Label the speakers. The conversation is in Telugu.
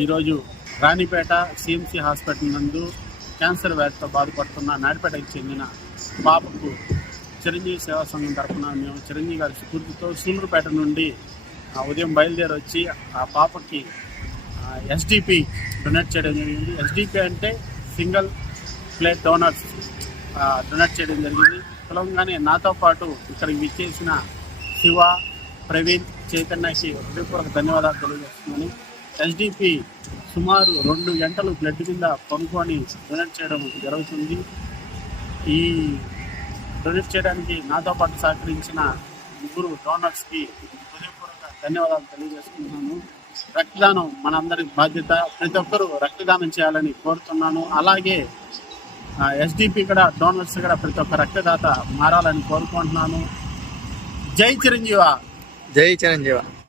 Speaker 1: ఈరోజు రాణిపేట సిఎంసి హాస్పిటల్ నందు క్యాన్సర్ వ్యాధితో బాధపడుతున్న నాడిపేటకు చెందిన పాపకు చిరంజీవి సేవా సంఘం తరఫున మేము చిరంజీవి గారి స్ఫూర్తితో సూలూరుపేట నుండి ఆ, ఉదయం బయలుదేరి వచ్చి ఆ పాపకి ఎస్డిపి డొనేట్ చేయడం జరిగింది. ఎస్డిపి అంటే సింగిల్ ప్లేట్ డోనర్స్ డొనేట్ చేయడం జరిగింది. కులంగానే నాతో పాటు ఇక్కడికి విచ్చేసిన శివ ప్రవీణ్ చైతన్యకి హృదయపూర్వక ధన్యవాదాలు తెలియజేస్తున్నాను. ఎస్డిపి సుమారు రెండు గంటలు బ్లడ్ కింద కొనుక్కొని డొనేట్ చేయడం జరుగుతుంది. ఈ డొనేట్ చేయడానికి నాతో పాటు సహకరించిన ముగ్గురు డోనర్స్కి హృదయపూర్వక ధన్యవాదాలు తెలియజేస్తున్నాను రక్తదానం మనందరి బాధ్యత. ప్రతి ఒక్కరూ రక్తదానం చేయాలని కోరుతున్నాను. అలాగే ఎస్డిపి కూడా డోనర్స్ కూడా ప్రతి ఒక్క రక్తదాత మారాలని కోరుకుంటున్నాను. జై చిరంజీవ.
Speaker 2: జై చిరంజీవ.